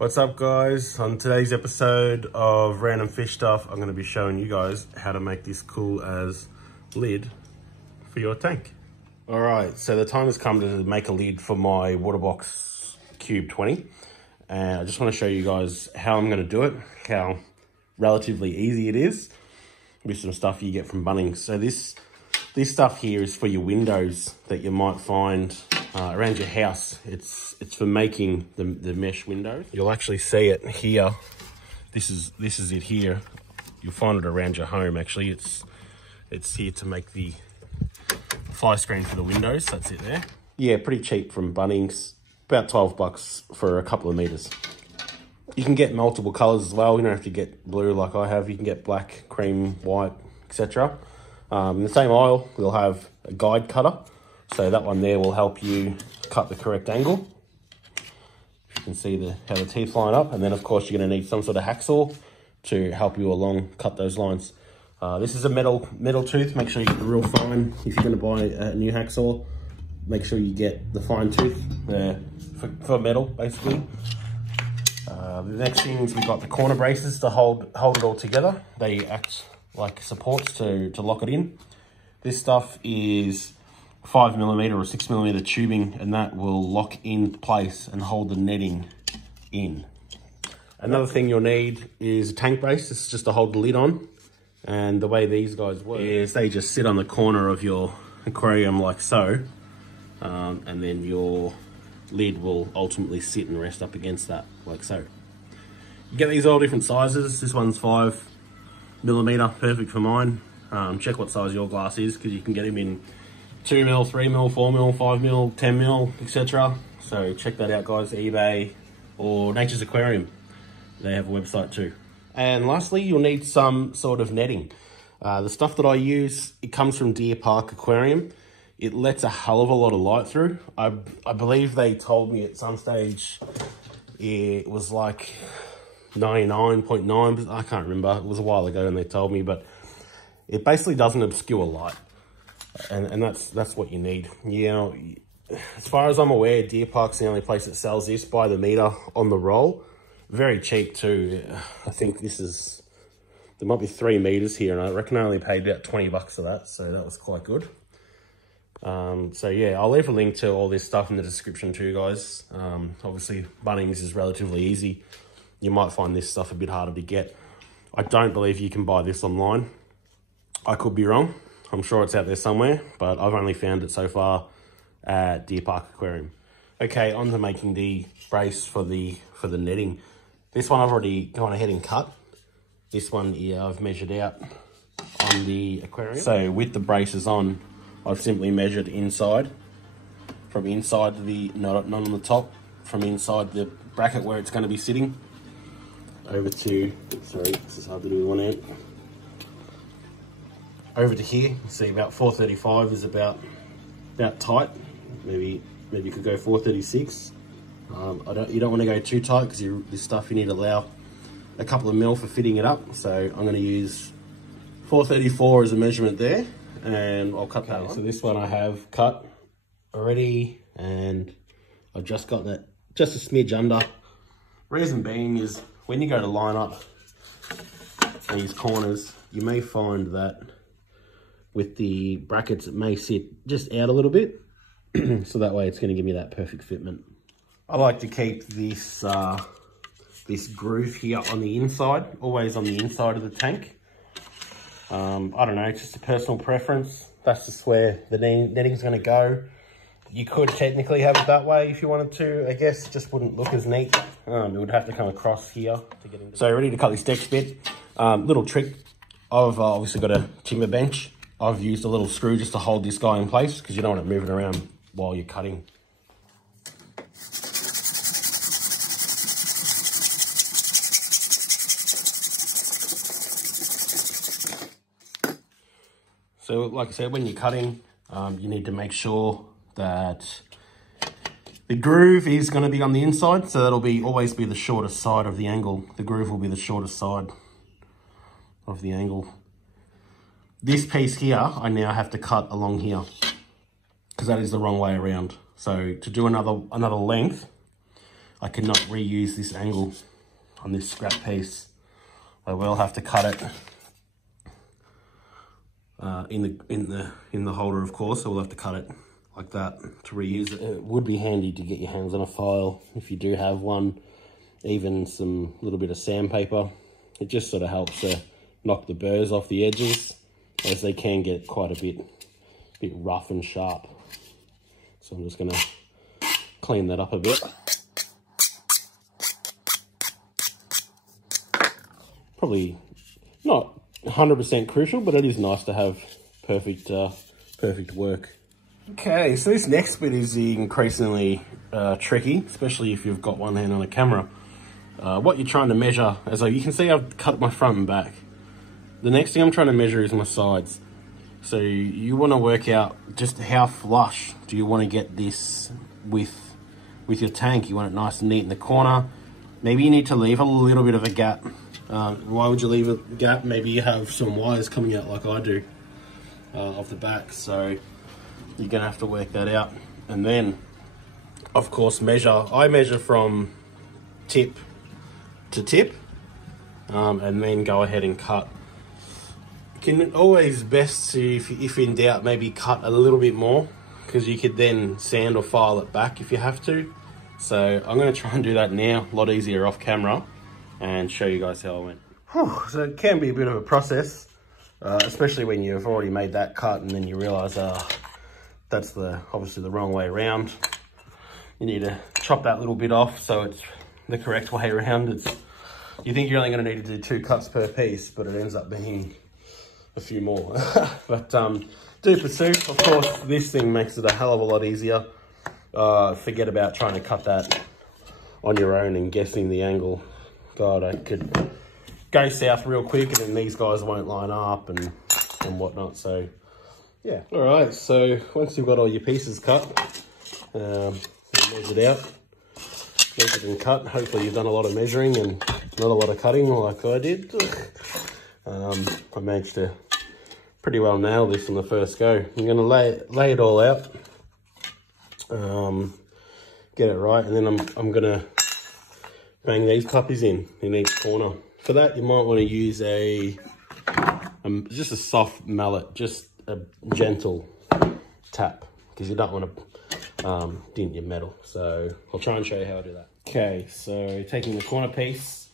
What's up guys? On today's episode of Random Fish Stuff, I'm going to be showing you guys how to make this cool as lid for your tank. Alright, so the time has come to make a lid for my Waterbox Cube 20. And I just want to show you guys how I'm going to do it, how relatively easy it is with some stuff you get from Bunnings. So this stuff here is for your windows that you might find around your house. It's for making the mesh windows. You'll actually see it here. This is it here. You'll find it around your home. Actually, it's here to make the fly screen for the windows. That's it there. Yeah, pretty cheap from Bunnings. About 12 bucks for a couple of meters. You can get multiple colors as well. You don't have to get blue like I have. You can get black, cream, white, etc. In the same aisle, we'll have a guide cutter. So that one there will help you cut the correct angle. You can see how the teeth line up. And then of course you're gonna need some sort of hacksaw to help you along, cut those lines. This is a metal tooth. Make sure you get the real fine. If you're gonna buy a new hacksaw, make sure you get the fine tooth for metal, basically. The next thing is we've got the corner braces to hold it all together. They act like supports to lock it in. This stuff is 5mm or 6mm tubing, and that will lock in place and hold the netting in. Another thing you'll need is a tank brace. This is just to hold the lid on. And the way these guys work is they just sit on the corner of your aquarium like so. And then your lid will ultimately sit and rest up against that like so. You get these all different sizes. This one's 5mm, perfect for mine. Check what size your glass is, because you can get them in 2mm, 3mm, 4mm, 5mm, 10mm, etc. So check that out guys, eBay or Nature's Aquarium. They have a website too. And lastly, you'll need some sort of netting. The stuff that I use, it comes from Deer Park Aquarium. It lets a hell of a lot of light through. I believe they told me at some stage it was like 99.9, but I can't remember. It was a while ago and they told me, but it basically doesn't obscure light. And that's what you need. You know, as far as I'm aware, Deer Park's the only place that sells this by the meter on the roll. Very cheap too. I think there might be 3 meters here, and I reckon I only paid about 20 bucks for that, so that was quite good. So yeah, I'll leave a link to all this stuff in the description too, guys. Obviously, Bunnings is relatively easy. You might find this stuff a bit harder to get. I don't believe you can buy this online. I could be wrong. I'm sure it's out there somewhere, but I've only found it so far at Deer Park Aquarium. Okay, on to making the brace for the netting. This one I've already gone ahead and cut. This one here I've measured out on the aquarium. So with the braces on, I've simply measured inside, from inside not on the top, from inside the bracket where it's going to be sitting, over to, sorry, this is hard to do with one hand, over to here. See, about 435 is about tight. Maybe you could go 436. You don't want to go too tight, because this stuff you need to allow a couple of mil for fitting it up. So I'm going to use 434 as a measurement there, and I'll cut that one. So this one I have cut already, and I've just got that just a smidge under. Reason being is when you go to line up these corners, you may find that with the brackets it may sit just out a little bit. So that way it's going to give me that perfect fitment. I like to keep this this groove here on the inside, always on the inside of the tank. I don't know, it's just a personal preference. That's just where the netting's going to go. You could technically have it that way if you wanted to. I guess it just wouldn't look as neat. It would have to come across here to get into. So ready to cut this next bit. Little trick. I've obviously got a timber bench. I've used a little screw just to hold this guy in place, because you don't want it moving around while you're cutting. So like I said, when you're cutting, you need to make sure that the groove is going to be on the inside, so that'll always be the shortest side of the angle. The groove will be the shortest side of the angle. This piece here, I now have to cut along here, because that is the wrong way around. So to do another length, I cannot reuse this angle on this scrap piece. I will have to cut it in the holder, of course. So we'll have to cut it like that to reuse it. It would be handy to get your hands on a file if you do have one, even some little bit of sandpaper. It just sort of helps to knock the burrs off the edges, as they can get quite a bit rough and sharp. So I'm just gonna clean that up a bit. Probably not 100% crucial, but it is nice to have perfect work. Okay, so this next bit is increasingly tricky, especially if you've got one hand on a camera. What you're trying to measure, as you can see, I've cut my front and back. The next thing I'm trying to measure is my sides. So you want to work out just how flush do you want to get this with your tank. You want it nice and neat in the corner. Maybe you need to leave a little bit of a gap. Why would you leave a gap? Maybe you have some wires coming out like I do off the back, so you're gonna have to work that out. And then, of course, I measure from tip to tip, and then go ahead and cut. Can always best to, if in doubt, maybe cut a little bit more, because you could then sand or file it back if you have to. So I'm going to try and do that now, a lot easier off camera, and show you guys how I went. So it can be a bit of a process, especially when you've already made that cut and then you realise that's obviously the wrong way around. You need to chop that little bit off so it's the correct way around. You think you're only going to need to do 2 cuts per piece, but it ends up being a few more. But do pursue. Of course, this thing makes it a hell of a lot easier. Forget about trying to cut that on your own and guessing the angle. God, I could go south real quick and then these guys won't line up and whatnot. So yeah. All right, so once you've got all your pieces cut, measured out, measured and cut, hopefully you've done a lot of measuring and not a lot of cutting like I did. I managed to pretty well nail this on the first go. I'm gonna lay it all out, get it right, and then I'm gonna bang these puppies in each corner. For that, you might want to use just a soft mallet, just a gentle tap, because you don't want to dent your metal. So I'll try and show you how I do that. Okay, so taking the corner piece,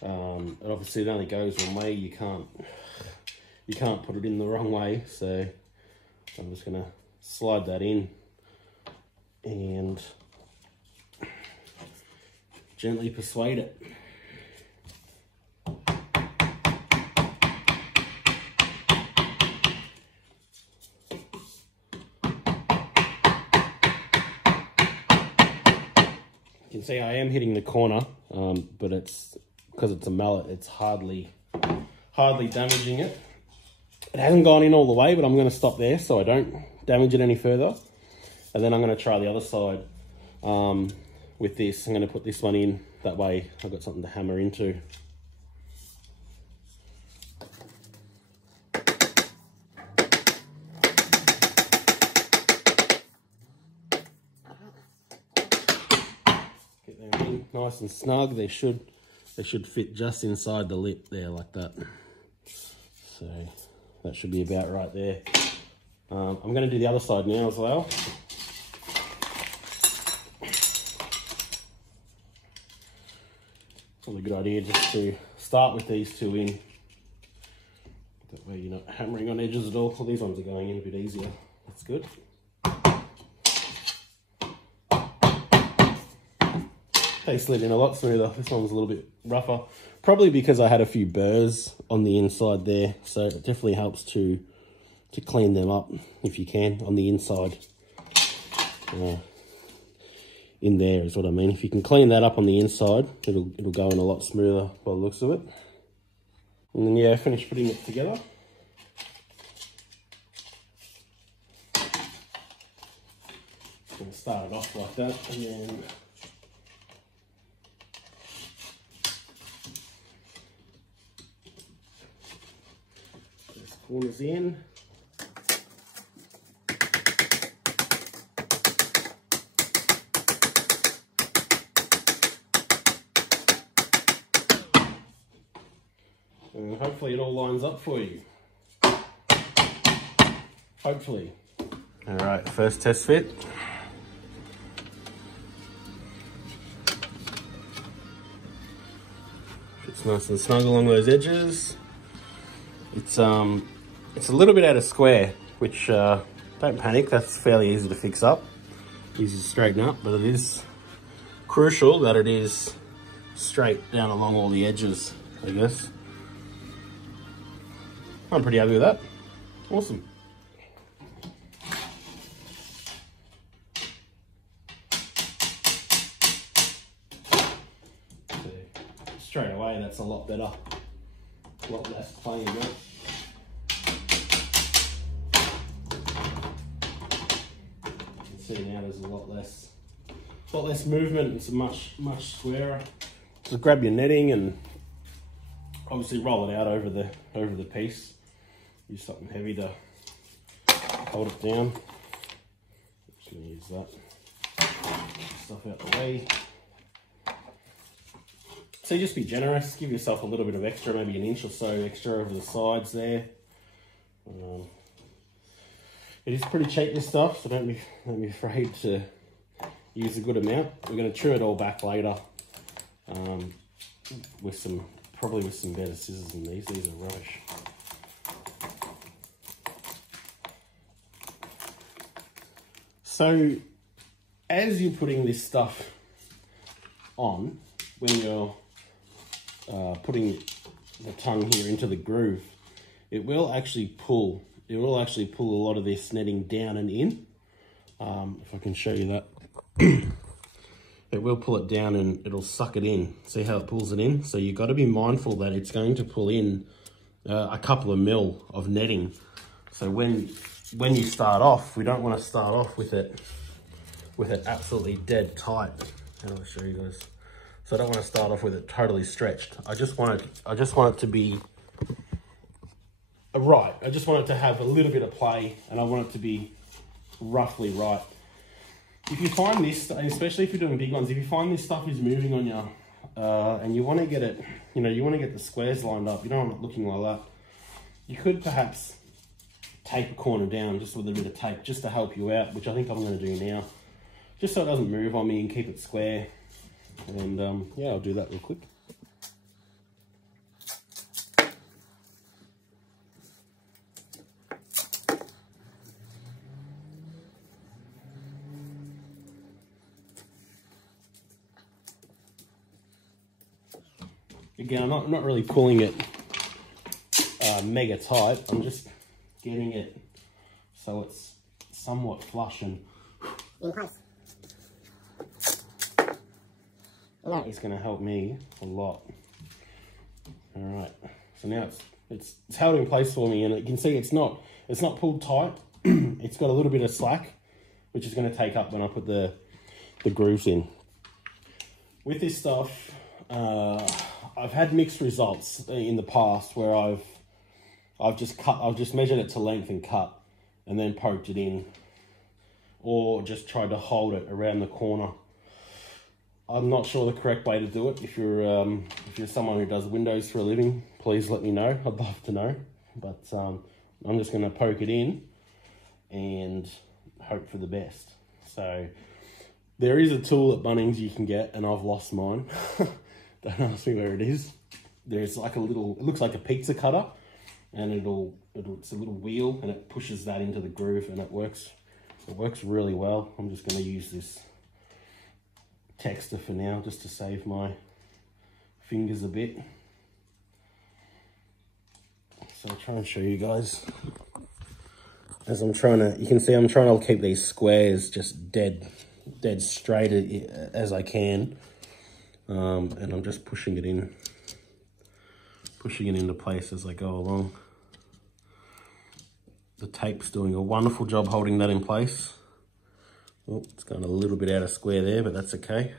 and obviously it only goes one way. You can't put it in the wrong way. So I'm just gonna slide that in and gently persuade it. You can see I am hitting the corner, but it's because it's a mallet, it's hardly damaging it. It hasn't gone in all the way, but I'm going to stop there so I don't damage it any further. And then I'm going to try the other side with this. I'm going to put this one in, that way I've got something to hammer into. Get them in nice and snug. They should fit just inside the lip there, like that. So that should be about right there. I'm going to do the other side now as well. Probably a good idea just to start with these two in. That way you're not hammering on edges at all. Well, these ones are going in a bit easier. That's good. They slid in a lot smoother. This one's a little bit rougher. Probably because I had a few burrs on the inside there. So it definitely helps to clean them up if you can on the inside. In there is what I mean. If you can clean that up on the inside, it'll go in a lot smoother by the looks of it. And then yeah, finish putting it together. I'm gonna start it off like that, and then this corner's in. And hopefully it all lines up for you. Hopefully. All right, first test fit. It's nice and snug along those edges. It's a little bit out of square, which don't panic, that's fairly easy to fix up. Easy to straighten up, but it is crucial that it is straight down along all the edges, I guess. I'm pretty happy with that. Awesome. So, straight away, that's a lot better. A lot less playing, right? Sitting out is a lot less movement. It's a much squarer. Just grab your netting and obviously roll it out over the piece. Use something heavy to hold it down. Just gonna use that stuff out the way. So just be generous. Give yourself a little bit of extra, maybe an inch or so extra over the sides there. It is pretty cheap, this stuff, so don't be afraid to use a good amount. We're going to trim it all back later probably with some better scissors than these. These are rubbish. So as you're putting this stuff on, when you're putting the tongue here into the groove, it will actually pull a lot of this netting down and in. If I can show you that. It will pull it down and it'll suck it in. See how it pulls it in? So you've got to be mindful that it's going to pull in a couple of mil of netting. So when you start off, we don't want to start off with it absolutely dead tight. How do I show you guys? So I don't want to start off with it totally stretched. I just want it to be right. I just want it to have a little bit of play, and I want it to be roughly right. If you find this, especially if you're doing big ones, if you find this stuff is moving on you, and you want to get it, you want to get the squares lined up, you don't want it looking like that, you could perhaps tape a corner down just with a bit of tape, just to help you out, which I think I'm going to do now, just so it doesn't move on me and keep it square. And yeah, I'll do that real quick. Again, I'm not really pulling it mega tight. I'm just getting it so it's somewhat flush and in place. That is going to help me a lot. All right, so now it's held in place for me, and you can see it's not pulled tight. It's got a little bit of slack, which is going to take up when I put the grooves in. With this stuff, I've had mixed results in the past where I've just measured it to length and cut, and then poked it in, or just tried to hold it around the corner. I'm not sure the correct way to do it. If you're someone who does windows for a living, please let me know. I'd love to know. But I'm just going to poke it in and hope for the best. So there is a tool at Bunnings you can get, and I've lost mine. Don't ask me where it is. There's like a little, it looks like a pizza cutter, and it's a little wheel, and it pushes that into the groove, and it works really well. I'm just going to use this texture for now, just to save my fingers a bit. So I'll try and show you guys. As I'm trying to, you can see I'm trying to keep these squares just dead straight as I can. And I'm just pushing it into place as I go along. The tape's doing a wonderful job holding that in place. Oh, it's gone a little bit out of square there, but that's okay.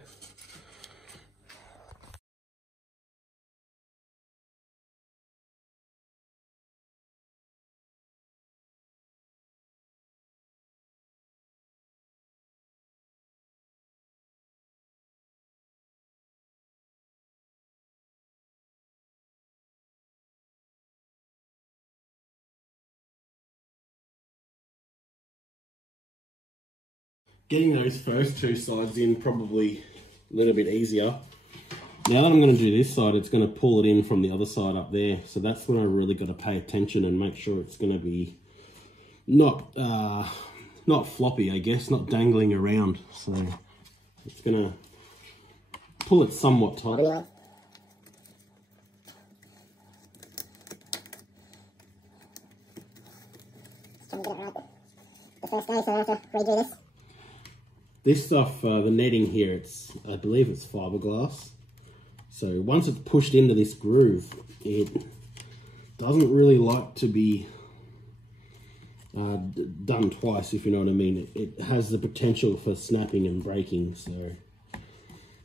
getting those first two sides in probably a little bit easier. Now that I'm going to do this side, it's going to pull it in from the other side up there. So that's when I really got to pay attention and make sure it's going to be not floppy, I guess, not dangling around. So it's going to pull it somewhat tight. The first day, so I have to redo this. This stuff, the netting here, I believe it's fiberglass. So once it's pushed into this groove, it doesn't really like to be done twice, if you know what I mean. It has the potential for snapping and breaking, so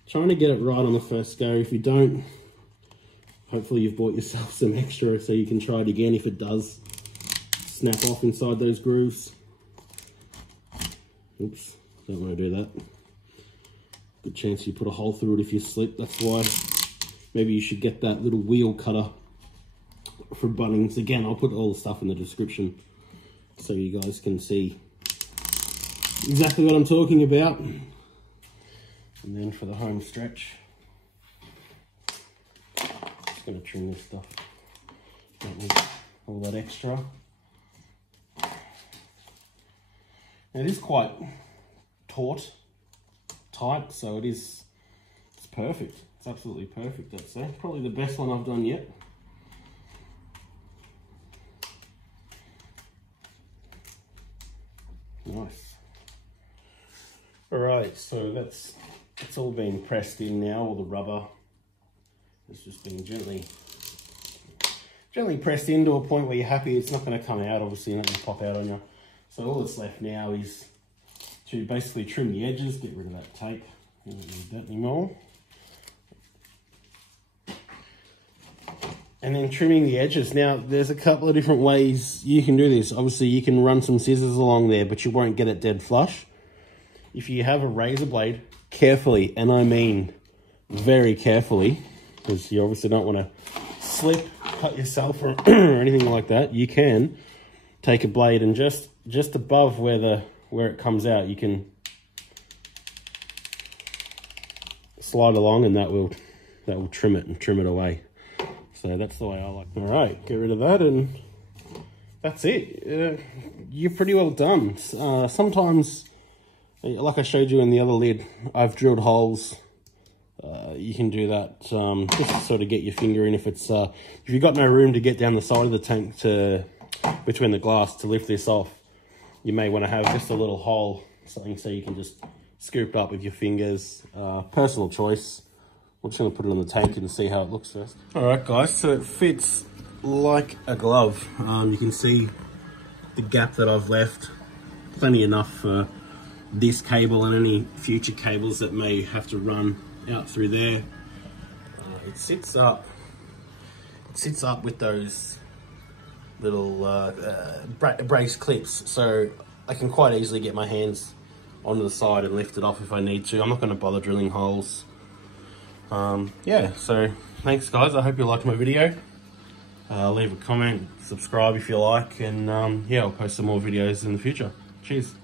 trying to get it right on the first go. If you don't, hopefully you've bought yourself some extra so you can try it again if it does snap off inside those grooves. Oops, don't want to do that. Good chance you put a hole through it if you slip. That's why maybe you should get that little wheel cutter for Bunnings. Again, I'll put all the stuff in the description so you guys can see exactly what I'm talking about. And then for the home stretch, just going to trim this stuff. Don't need all that extra. Now, it is quite tight, so it's perfect. It's absolutely perfect, I'd say. Probably the best one I've done yet. Nice. All right, so it's all been pressed in now. All the rubber has just been gently pressed in to a point where you're happy it's not going to come out. Obviously, not going to pop out on you. So all that's left now is to basically trim the edges, get rid of that tape. We don't need that anymore. And then trimming the edges. Now, there's a couple of different ways you can do this. Obviously, you can run some scissors along there, but you won't get it dead flush. If you have a razor blade, carefully, and I mean very carefully, because you obviously don't want to slip, cut yourself or anything like that, you can take a blade and just above where it comes out, you can slide along, and that will trim it away. So that's the way I like it. All right, get rid of that, and that's it. You're pretty well done. Sometimes, like I showed you in the other lid, I've drilled holes. You can do that just to sort of get your finger in. If you've got no room to get down the side of the tank between the glass to lift this off, you may want to have just a little hole, something so you can just scoop it up with your fingers. Personal choice. I'm just going to put it on the tank and see how it looks first. All right, guys, so it fits like a glove. You can see the gap that I've left. Plenty enough for this cable and any future cables that may have to run out through there. It sits up with those little brace clips, so I can quite easily get my hands onto the side and lift it off if I need to. I'm not going to bother drilling holes. Yeah, so thanks guys, I hope you liked my video. Leave a comment, subscribe if you like, and yeah, I'll post some more videos in the future. Cheers.